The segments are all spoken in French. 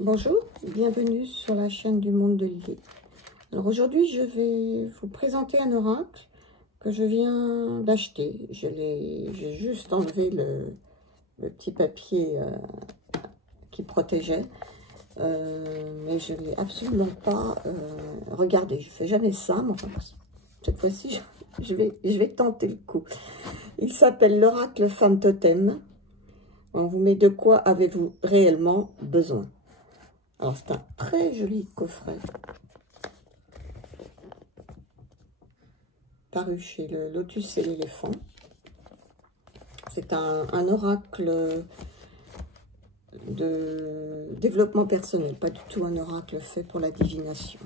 Bonjour, bienvenue sur la chaîne du monde de Lily. Alors aujourd'hui, je vais vous présenter un oracle que je viens d'acheter. J'ai juste enlevé le petit papier qui protégeait, mais je ne l'ai absolument pas regardé. Je ne fais jamais ça, mais enfin, cette fois-ci, je vais tenter le coup. Il s'appelle l'oracle Femme Totem. On vous met de quoi avez-vous réellement besoin? Alors, c'est un très joli coffret paru chez le Lotus et l'éléphant. C'est un oracle de développement personnel, pas du tout un oracle fait pour la divination.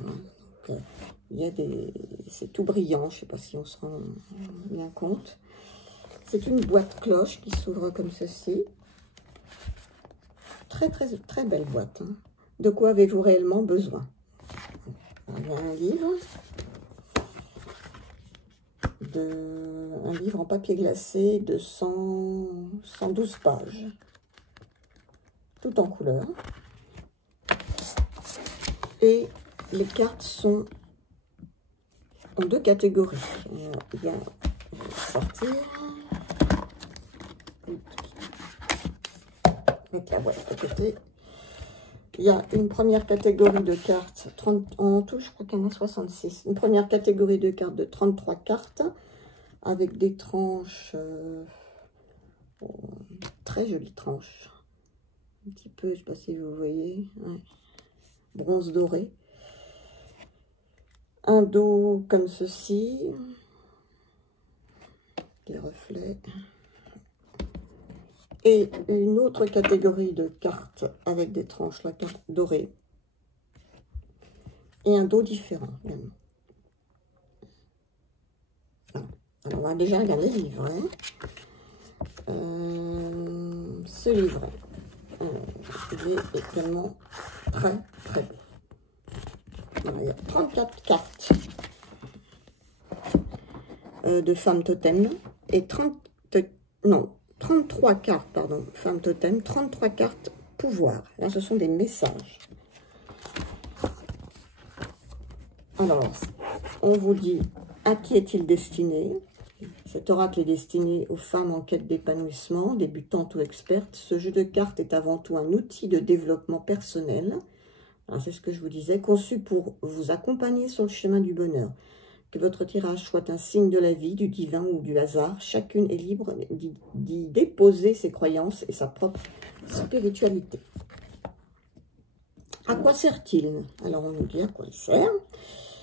Donc, il y a c'est tout brillant, je ne sais pas si on se rend bien compte. C'est une boîte cloche qui s'ouvre comme ceci. Très, très, très belle boîte, hein. De quoi avez-vous réellement besoin? Il y a un livre en papier glacé de 112 pages, tout en couleur. Et les cartes sont en deux catégories. Il y a, je vais sortir, avec la boîte à côté. Il y a une première catégorie de cartes, 30, en tout, je crois qu'il y en a 66. Une première catégorie de cartes de 33 cartes, avec des tranches, très jolies tranches. Un petit peu, je ne sais pas si vous voyez, ouais. Bronze doré. Un dos comme ceci, des reflets. Et une autre catégorie de cartes avec des tranches, la carte dorée. Et un dos différent, même. Alors, on va déjà regarder le livret. Ce livret, il est également très, très beau. Voilà, il y a 34 cartes de Femme Totem et 33 cartes, pardon, Femme Totem, 33 cartes pouvoir. Là, ce sont des messages. Alors, on vous dit à qui est-il destiné? Cet oracle est destiné aux femmes en quête d'épanouissement, débutantes ou expertes. Ce jeu de cartes est avant tout un outil de développement personnel. C'est ce que je vous disais, conçu pour vous accompagner sur le chemin du bonheur. Que votre tirage soit un signe de la vie, du divin ou du hasard, chacune est libre d'y déposer ses croyances et sa propre spiritualité. À quoi sert-il? Alors, on nous dit à quoi il sert.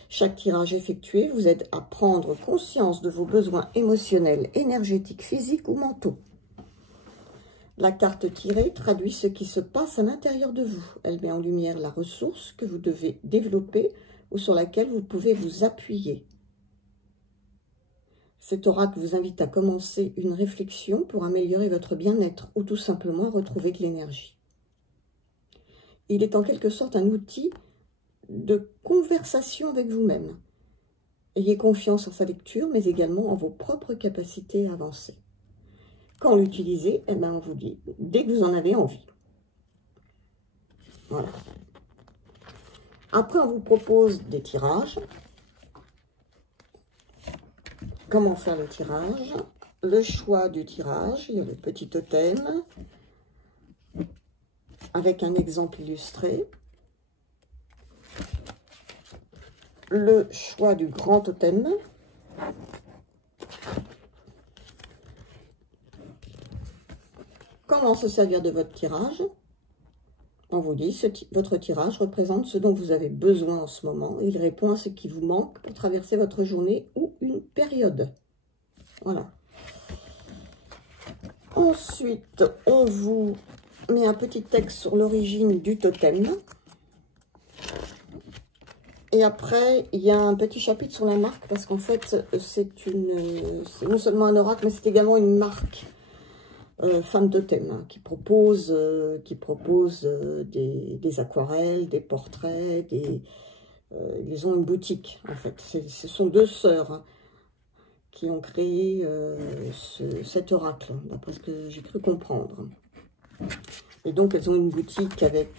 Chaque tirage effectué vous aide à prendre conscience de vos besoins émotionnels, énergétiques, physiques ou mentaux. La carte tirée traduit ce qui se passe à l'intérieur de vous. Elle met en lumière la ressource que vous devez développer ou sur laquelle vous pouvez vous appuyer. Cet oracle vous invite à commencer une réflexion pour améliorer votre bien-être ou tout simplement à retrouver de l'énergie. Il est en quelque sorte un outil de conversation avec vous-même. Ayez confiance en sa lecture, mais également en vos propres capacités à avancer. Quand l'utiliser, eh ben, on vous dit, dès que vous en avez envie. Voilà. Après, on vous propose des tirages. Comment faire le tirage? Le choix du tirage, il y a le petit totem, avec un exemple illustré. Le choix du grand totem. Comment se servir de votre tirage? On vous dit, votre tirage représente ce dont vous avez besoin en ce moment. Il répond à ce qui vous manque pour traverser votre journée ou une période. Voilà. Ensuite, on vous met un petit texte sur l'origine du totem. Et après, il y a un petit chapitre sur la marque, parce qu'en fait, c'est non seulement un oracle, mais c'est également une marque Femme Totem, hein, qui propose des aquarelles, des portraits, ils ont une boutique, en fait. Ce sont deux sœurs, hein, qui ont créé cet oracle, d'après ce que j'ai cru comprendre. Et donc, elles ont une boutique avec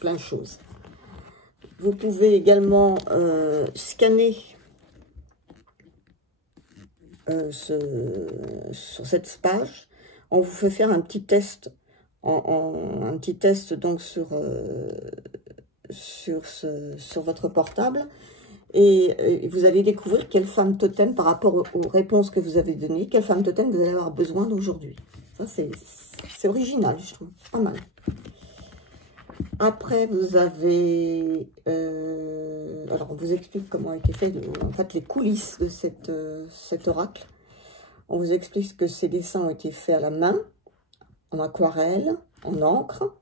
plein de choses. Vous pouvez également scanner sur cette page. On vous fait faire un petit test, un petit test donc sur votre portable. Et vous allez découvrir quelle femme totem, par rapport aux réponses que vous avez données, quelle femme totem vous allez avoir besoin d'aujourd'hui. Ça, c'est original, je trouve. Pas mal. Après, vous avez... alors, on vous explique comment a été fait, en fait, les coulisses de cet oracle. On vous explique que ces dessins ont été faits à la main, en aquarelle, en encre,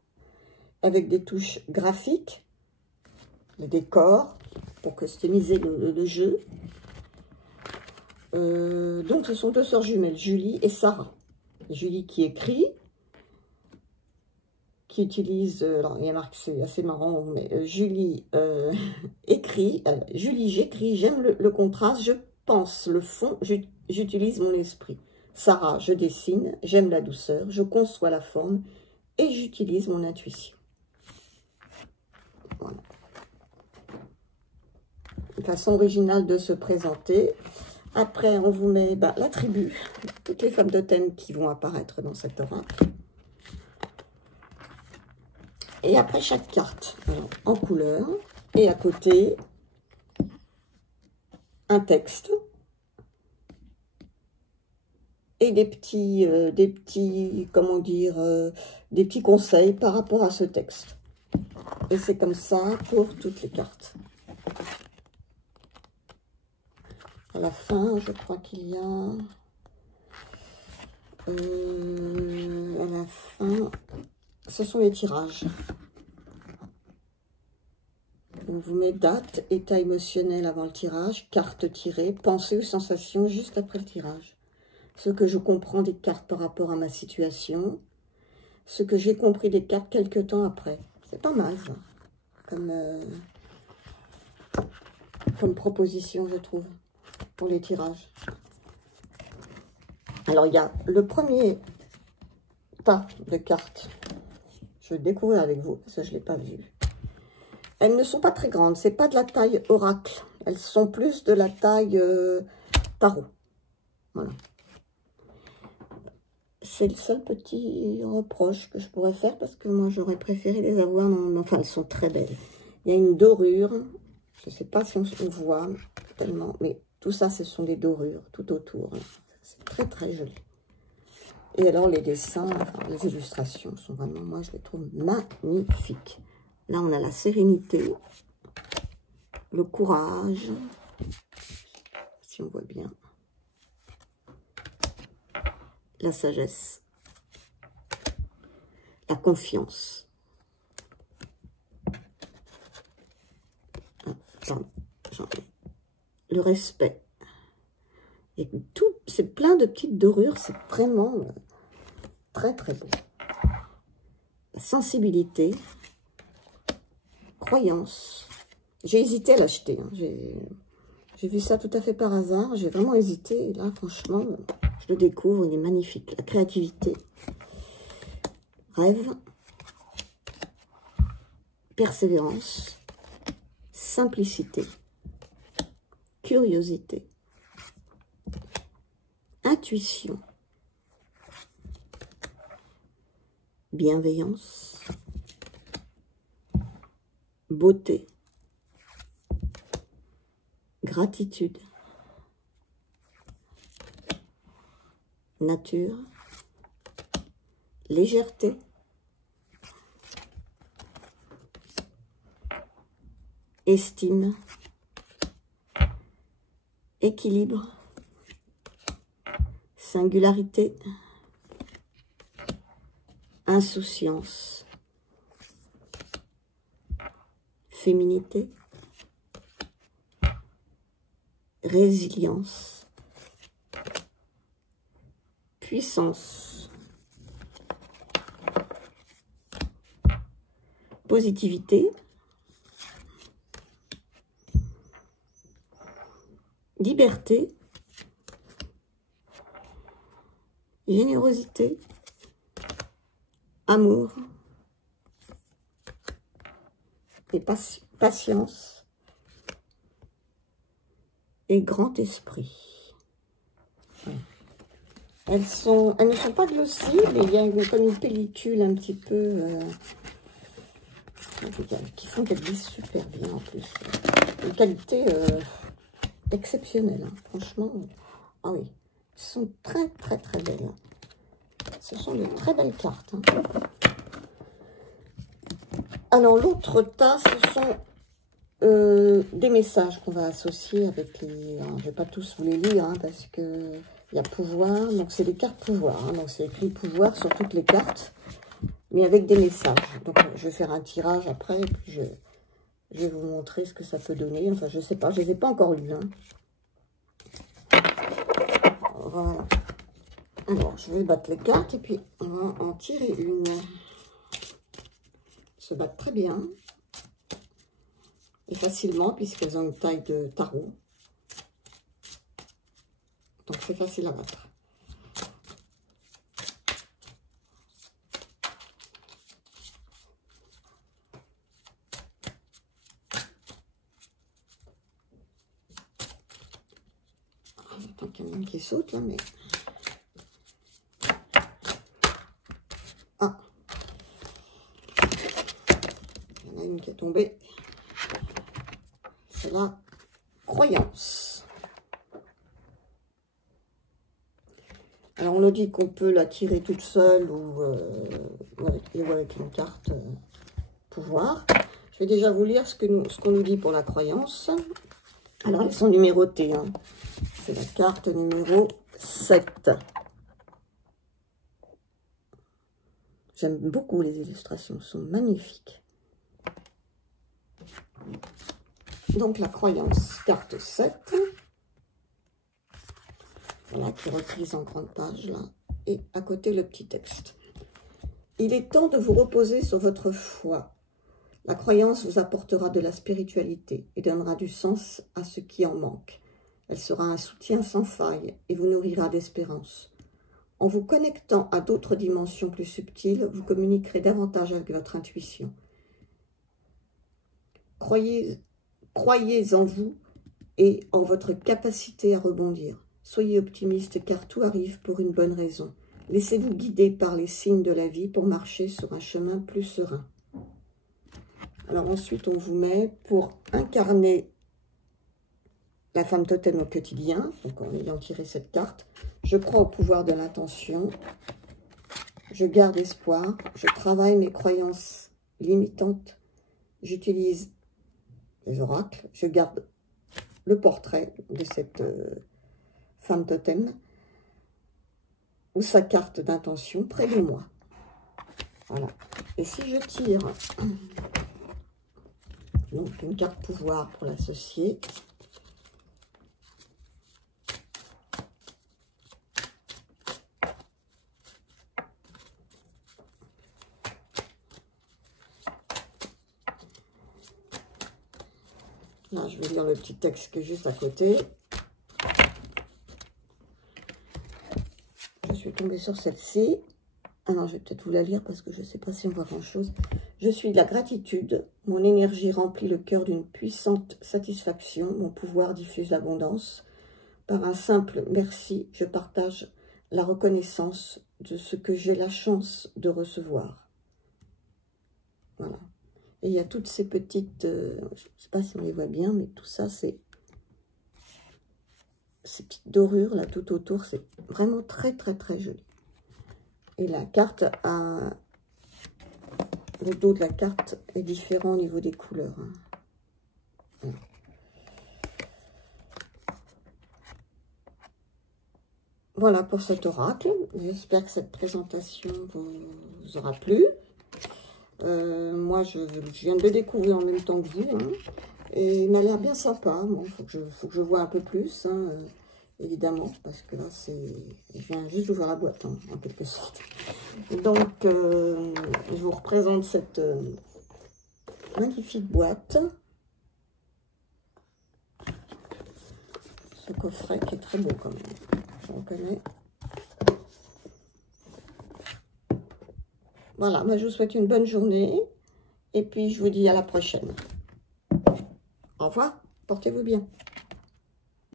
avec des touches graphiques, le décor, pour customiser le jeu. Donc, ce sont deux sœurs jumelles, Julie et Sarah. Julie qui écrit, qui utilise, alors il y a marqué, c'est assez marrant, mais Julie écrit, Julie j'écris, j'aime le contraste, je pense le fond, j'utilise mon esprit. Sarah, je dessine, j'aime la douceur, je conçois la forme et j'utilise mon intuition. Voilà. Une façon originale de se présenter. Après, on vous met la tribu, toutes les femmes totem qui vont apparaître dans cet oracle. Et après, chaque carte, alors, en couleur, et à côté, un texte. Et des petits, comment dire, des petits conseils par rapport à ce texte. Et c'est comme ça pour toutes les cartes. À la fin, je crois qu'il y a... à la fin, ce sont les tirages. On vous met date, état émotionnel avant le tirage, carte tirée, pensée ou sensation juste après le tirage. Ce que je comprends des cartes par rapport à ma situation, ce que j'ai compris des cartes quelques temps après. C'est pas mal, ça, comme proposition, je trouve, pour les tirages. Alors, il y a le premier tas de cartes. Je vais le découvrir avec vous, parce que je ne l'ai pas vu. Elles ne sont pas très grandes, c'est pas de la taille oracle. Elles sont plus de la taille tarot. Voilà. C'est le seul petit reproche que je pourrais faire, parce que moi, j'aurais préféré les avoir dans... Enfin, elles sont très belles. Il y a une dorure. Je ne sais pas si on voit tellement, mais tout ça, ce sont des dorures tout autour. C'est très, très joli. Et alors, les dessins, enfin, les illustrations sont vraiment, moi, je les trouve magnifiques. Là, on a la sérénité, le courage, si on voit bien, la sagesse, la confiance. Le respect. Et tout, c'est plein de petites dorures, c'est vraiment très très beau. La sensibilité, croyance. J'ai hésité à l'acheter, hein. J'ai vu ça tout à fait par hasard, j'ai vraiment hésité, et là franchement, je le découvre, il est magnifique. La créativité, rêve, persévérance, simplicité, curiosité, intuition, bienveillance, beauté, gratitude, nature, légèreté, estime, équilibre, singularité, insouciance, féminité, résilience, puissance, positivité, liberté, générosité, amour et patience et grand esprit. Voilà. Elles ne sont pas glossy, mais il y a comme une pellicule un petit peu qui font qu'elles glissent super bien en plus. Une qualité exceptionnelle, hein. Franchement. Ah oui, elles sont très très très belles. Ce sont de très belles cartes, hein. Alors l'autre tas, ce sont des messages qu'on va associer avec les... Alors, je ne vais pas tous vous les lire, hein, parce que il y a pouvoir, donc c'est des cartes pouvoir, hein, donc c'est écrit pouvoir sur toutes les cartes, mais avec des messages. Donc je vais faire un tirage après, et puis je vais vous montrer ce que ça peut donner. Enfin, je ne sais pas, je ne les ai pas encore lus, hein. Voilà. Alors, je vais battre les cartes, et puis on va en tirer une. Elles se battent très bien. Et facilement, puisqu'elles ont une taille de tarot. Donc, c'est facile à battre. Tant qu'il y en a une qui saute, là, mais... Ah! Il y en a une qui est tombée. C'est la croyance. Alors, on nous dit qu'on peut la tirer toute seule ou avec une carte pouvoir. Je vais déjà vous lire ce qu'on nous dit pour la croyance. Alors, elles sont numérotées, hein. C'est la carte numéro 7. J'aime beaucoup les illustrations, elles sont magnifiques. Donc, la croyance, carte 7. Voilà, qui est reprise en grande page, là. Et à côté, le petit texte. Il est temps de vous reposer sur votre foi. La croyance vous apportera de la spiritualité et donnera du sens à ce qui en manque. Elle sera un soutien sans faille et vous nourrira d'espérance. En vous connectant à d'autres dimensions plus subtiles, vous communiquerez davantage avec votre intuition. Croyez en vous et en votre capacité à rebondir. Soyez optimiste car tout arrive pour une bonne raison. Laissez-vous guider par les signes de la vie pour marcher sur un chemin plus serein. Alors ensuite, on vous met pour incarner la femme totem au quotidien, donc en ayant tiré cette carte. Je crois au pouvoir de l'intention. Je garde espoir. Je travaille mes croyances limitantes. J'utilise les oracles. Je garde le portrait de cette femme totem ou sa carte d'intention près de moi. Voilà. Et si je tire donc une carte pouvoir pour l'associer, là je vais lire le petit texte qui est juste à côté. Je suis tombée sur celle-ci. Alors, je vais peut-être vous la lire parce que je ne sais pas si on voit grand-chose. Je suis la gratitude. Mon énergie remplit le cœur d'une puissante satisfaction. Mon pouvoir diffuse l'abondance. Par un simple merci, je partage la reconnaissance de ce que j'ai la chance de recevoir. Voilà. Et il y a toutes ces petites... je ne sais pas si on les voit bien, mais tout ça, c'est... Ces petites dorures là tout autour, c'est vraiment très très très joli. Et la carte a... Le dos de la carte est différent au niveau des couleurs, hein. Voilà. Voilà pour cet oracle. J'espère que cette présentation vous aura plu. Moi, je viens de le découvrir en même temps que vous, hein, et il m'a l'air bien sympa. Bon, faut que je vois un peu plus, hein, évidemment, parce que là, je viens juste d'ouvrir la boîte, hein, en quelque sorte. Donc, je vous représente cette magnifique boîte. Ce coffret qui est très beau quand même, je reconnais. Voilà, moi je vous souhaite une bonne journée. Et puis je vous dis à la prochaine. Au revoir, portez-vous bien.